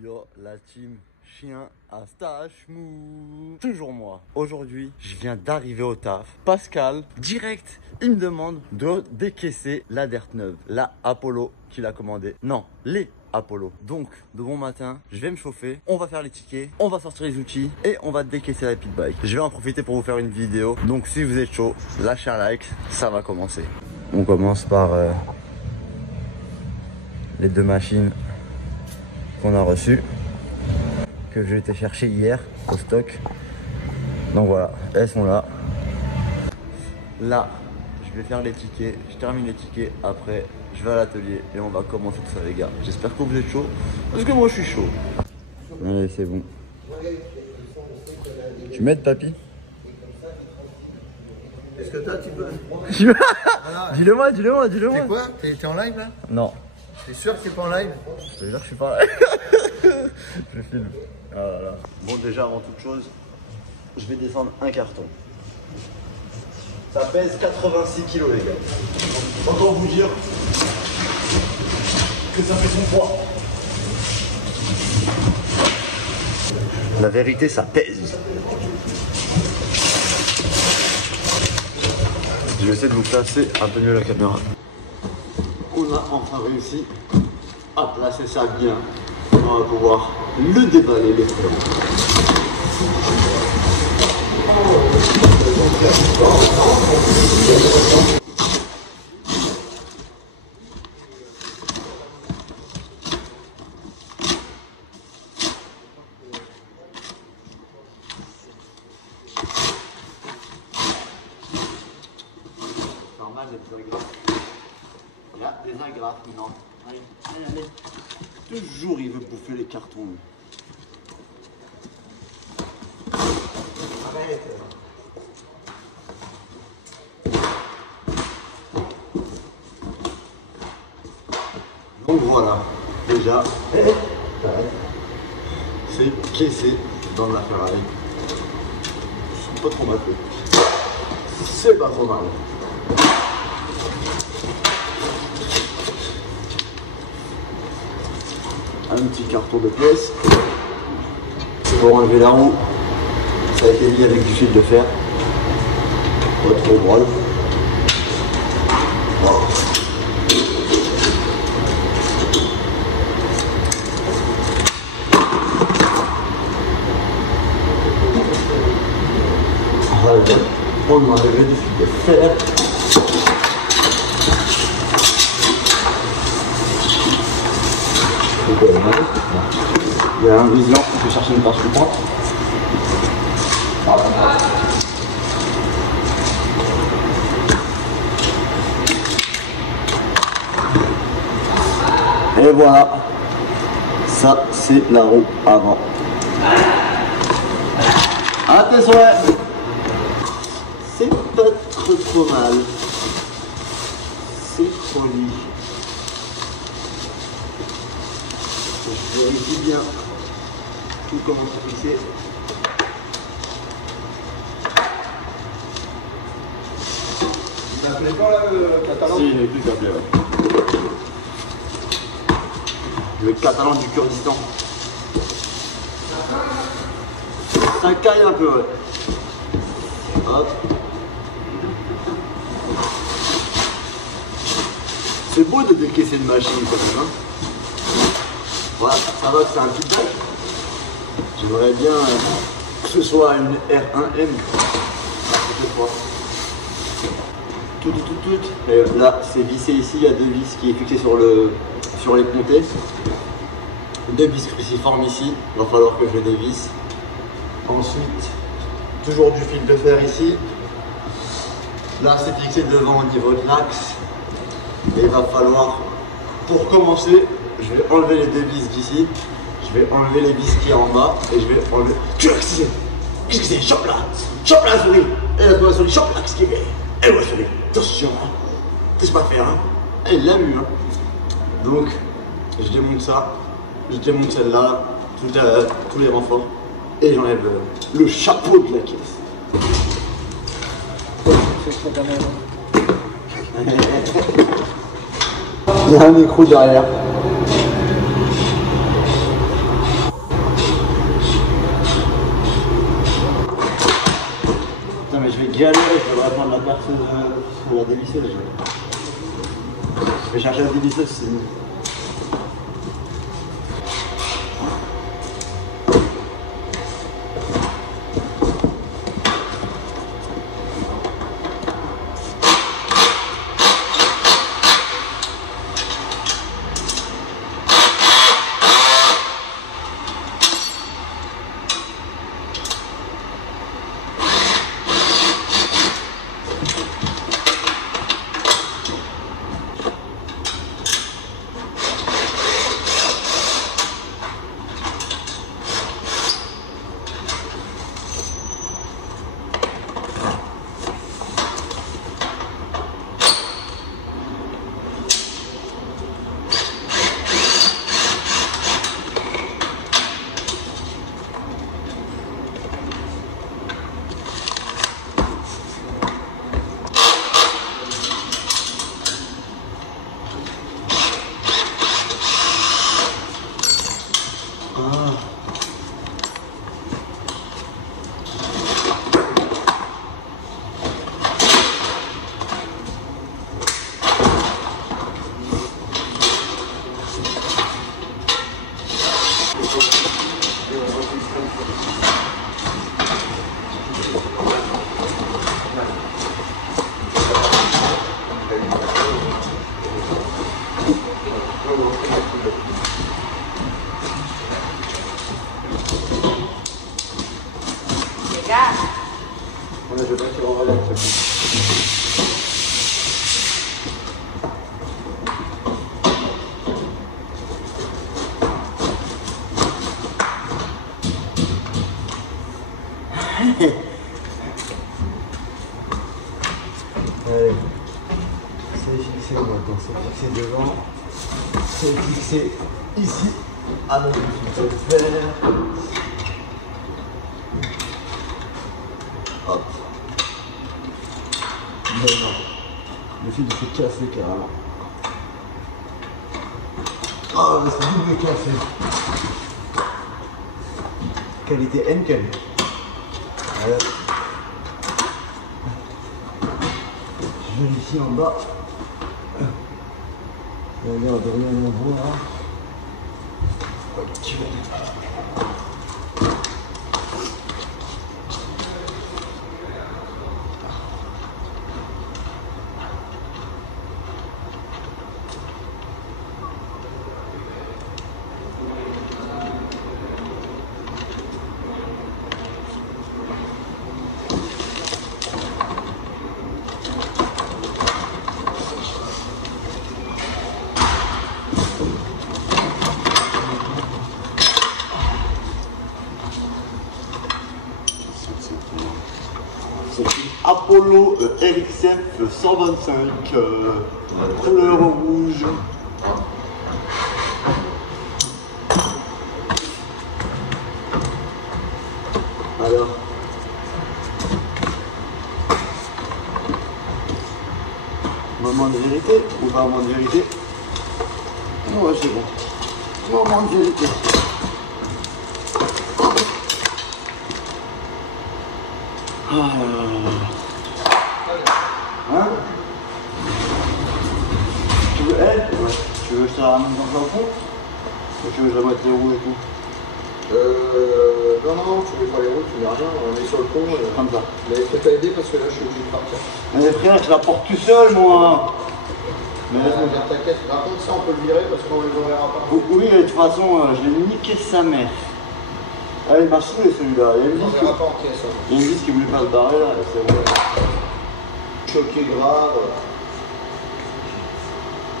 Yo, la team chien à stache mou. Toujours moi. Aujourd'hui, je viens d'arriver au taf. Pascal, direct, il me demande de décaisser la Dirt neuve. La Apollo qu'il a commandé. Non, les Apollo. Donc, de bon matin, je vais me chauffer. On va faire les tickets, on va sortir les outils et on va décaisser la pit bike. Je vais en profiter pour vous faire une vidéo. Donc, si vous êtes chaud, lâchez un like, ça va commencer. On commence par les deux machines qu'on a reçues, que j'ai été chercher hier au stock. Donc voilà, elles sont là. Là, je vais faire les tickets, je termine les tickets, après je vais à l'atelier et on va commencer tout ça les gars. J'espère que vous êtes chaud, parce que moi je suis chaud. Allez, c'est bon. Tu m'aides papy? Est-ce que toi tu peux? Dis-le moi, dis-le moi, dis-le moi. C'est quoi? T'es en live là? Non. T'es sûr que t'es pas en live? Je te jure que je suis pas là. Je filme. Ah là là. Bon, déjà avant toute chose, je vais descendre un carton. Ça pèse 86 kg les gars. Autant vous dire que ça fait son poids. La vérité, ça pèse. Je vais essayer de vous placer un peu mieux la caméra. On a enfin réussi à placer ça bien. On va pouvoir le déballer les flancs. Normal, des agrafes. Il y a des agrafes maintenant. Allez, allez, allez. Toujours il veut bouffer les cartons. Arrête. Donc voilà, déjà, c'est caissé dans la Ferrari. C'est pas trop mal fait. C'est pas trop mal. Un petit carton de pièces pour enlever la roue. Ça a été mis avec du fil de fer. Pas trop drôle. Wow. Voilà. On a enlevé du fil de fer. Il y a un vigilant qui peut chercher une pince de pointe. Et voilà, ça c'est la roue avant. À tes souhaits. C'est pas trop mal. C'est poli. Je vérifie bien tout comment c'est fixé. Il t'appelait pas là le catalan? Si, il n'est plus appelé, ouais. Le catalan du Kurdistan. Ça caille un peu, ouais. Hop. C'est beau de décaisser une machine quand même, hein. Voilà, ça va que c'est un feedback. J'aimerais bien que ce soit une R1M. Tout. Et là, c'est vissé ici. Il y a deux vis qui est fixé sur les pontées. Deux vis cruciformes ici. Il va falloir que je les dévisse. Ensuite, toujours du fil de fer ici. Là, c'est fixé devant au niveau de l'axe. Et il va falloir, pour commencer, je vais enlever les deux vis d'ici, je vais enlever les vis qui est en bas et je vais enlever. Qu'est-ce que c'est? Chope là la souris. Elle a la souris, chope là, qu'est-ce qu'il fait? Elle voit la souris. Attention, hein. Qu'est-ce pas faire, hein? Elle l'a vu, hein. Donc, je démonte ça, je démonte celle-là, tous les renforts et j'enlève le chapeau de la caisse. Il y a un écrou derrière. galéré, je devrais prendre la perceuse, la dévisseuse. Je vais chercher la dévisseuse, c'est mieux. Je vais pas qu'il renvoie là, allez, c'est fixé maintenant, c'est fixé devant, c'est fixé ici, avec le fil de fer. Hop. Mais non, le fil s'est cassé carrément. Oh, mais c'est double cassé. Qualité Henkel. Voilà. Je vérifie en bas. Il y a l'air de rien à voir. Ok. Apollo RXF 125, couleur rouge. Alors, moment de vérité ou pas moment de vérité? Ouais, c'est bon. Moment de vérité. Hein? Tu veux elle? Ouais. Tu veux que je te la ramène dans un fond? Ou tu veux que je la mette les roues et tout? Non, tu mets pas les roues, tu mets rien, on est sur le pont. Comme ça. Mais je peux t'aider parce que là je suis obligé de partir. Mais frère, je la porte tout seul moi. Mais Viens ta caisse. Par contre, ça on peut le virer parce qu'on ne le verra pas. oui, de toute façon, je l'ai niqué sa mère. Ah, il m'a saoulé celui-là. Il y a une On vis verra pas en caisse. il y a une vis qui voulait pas se barrer là, c'est vrai. Choqué grave.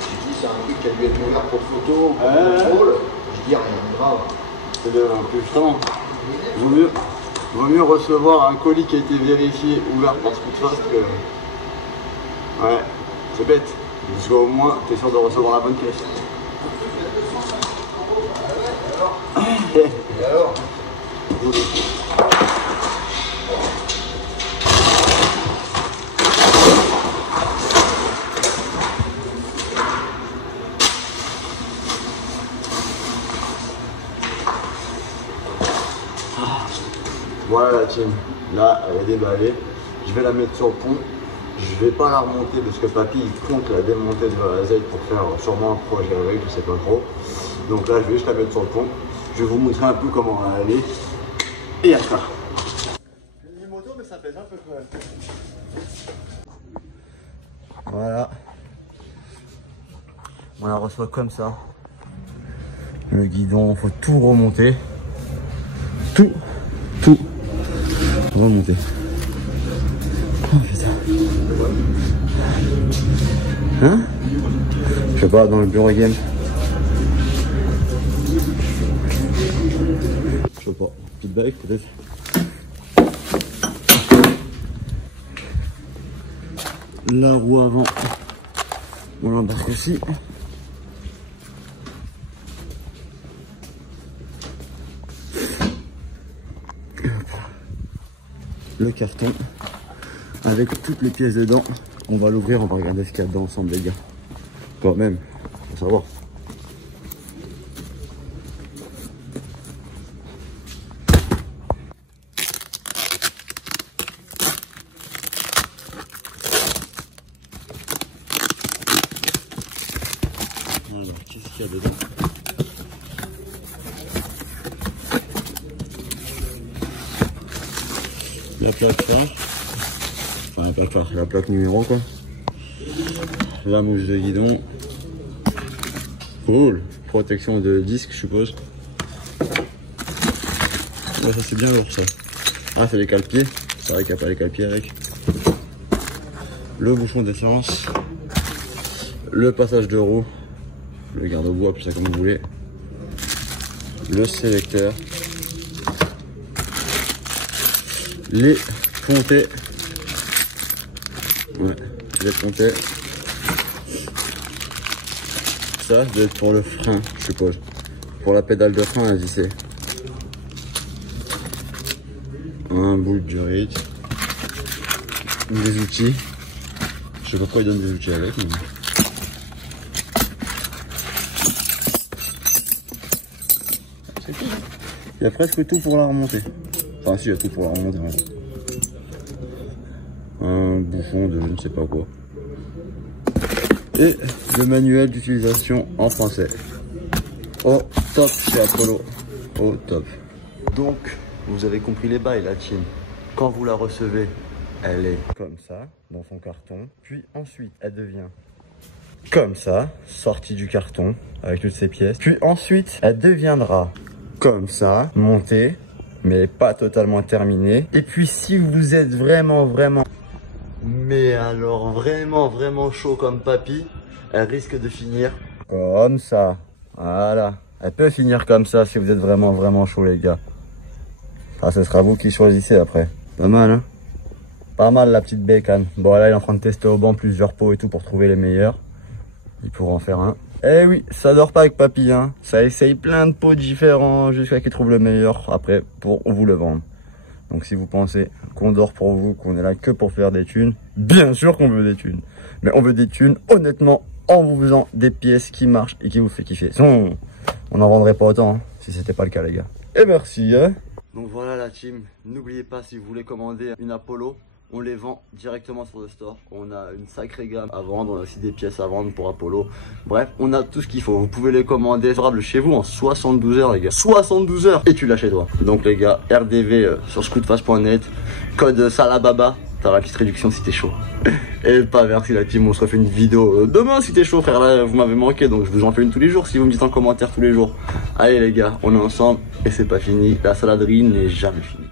J'ai dit c'est un truc qui a dû être ouvert pour photo, pour contrôle. Je dis rien de grave. C'est de justement. Vaut mieux recevoir un colis qui a été vérifié, ouvert par ce que tu fasses que. Ouais, c'est bête. Parce qu'au moins, t'es sûr de recevoir la bonne caisse. Et alors? Voilà la team. Là, elle est déballée. Je vais la mettre sur le pont. Je vais pas la remonter parce que papy il compte la démonter de la Z pour faire sûrement un projet avec, je sais pas trop. Donc là je vais juste la mettre sur le pont. Je vais vous montrer un peu comment elle est. Et à ça. Une moto mais ça pèse un peu quand même. Voilà. On la reçoit comme ça. Le guidon, faut tout remonter. Tout remonter. Oh putain. Hein? Je sais pas, dans le bureau game. Je sais pas, petite bike peut-être. La roue avant, on l'embarque aussi. Le carton avec toutes les pièces dedans. On va l'ouvrir, on va regarder ce qu'il y a dedans ensemble les gars. Quand même, faut savoir. Alors, qu'est-ce qu'il y a dedans? La plaque phare, enfin la plaque phare, la plaque numéro quoi. La mouche de guidon. Cool. Protection de disque je suppose. Ouais, ça c'est bien lourd ça. Ah c'est les cale-pieds. C'est vrai qu'il n'y a pas les cale-pieds avec. Le bouchon d'essence. Le passage de roue. Le garde-boue, appelez ça comme vous voulez. Le sélecteur. Les pontets. Ouais, les pontets. Ça doit être pour le frein, je suppose. Pour la pédale de frein à visser. Un bout de durite. Des outils. Je sais pas pourquoi ils donnent des outils avec. Mais... c'est tout. Il y a presque tout pour la remonter. Enfin si, il y a tout pour la remonter. Un bouchon de je ne sais pas quoi. Et le manuel d'utilisation en français. Au top chez Apollo. Au top. Donc, vous avez compris les bails la team. Quand vous la recevez, elle est comme ça, dans son carton. Puis ensuite, elle devient comme ça, sortie du carton, avec toutes ses pièces. Puis ensuite, elle deviendra comme ça, montée, mais pas totalement terminée. Et puis si vous êtes vraiment, mais alors vraiment chaud comme papy, elle risque de finir comme ça. Voilà, elle peut finir comme ça si vous êtes vraiment chaud les gars. Ah, ce sera vous qui choisissez après. Pas mal hein. Pas mal la petite bécane. Bon là il est en train de tester au banc plusieurs pots et tout pour trouver les meilleurs. Il pourra en faire un. Eh oui, ça dort pas avec papy hein. Ça essaye plein de pots différents jusqu'à qu'il trouve le meilleur après pour vous le vendre. Donc si vous pensez qu'on dort pour vous, qu'on est là que pour faire des thunes, bien sûr qu'on veut des thunes. Mais on veut des thunes honnêtement en vous faisant des pièces qui marchent et qui vous fait kiffer. Sinon, on n'en vendrait pas autant hein, si c'était pas le cas les gars. Et merci hein. Donc voilà la team, n'oubliez pas si vous voulez commander une Apollo, on les vend directement sur le store. On a une sacrée gamme à vendre, on a aussi des pièces à vendre pour Apollo. Bref, on a tout ce qu'il faut. Vous pouvez les commander livrable chez vous en 72 heures les gars. 72 heures et tu l'as chez toi. Donc les gars, RDV sur scootfast.net, code Salababa, t'auras la petite réduction si t'es chaud. Et pas merci la team, on se refait une vidéo demain si t'es chaud frère. Là vous m'avez manqué donc je vous en fais une tous les jours si vous me dites en commentaire tous les jours. Allez les gars, on est ensemble et c'est pas fini. La saladerie n'est jamais finie.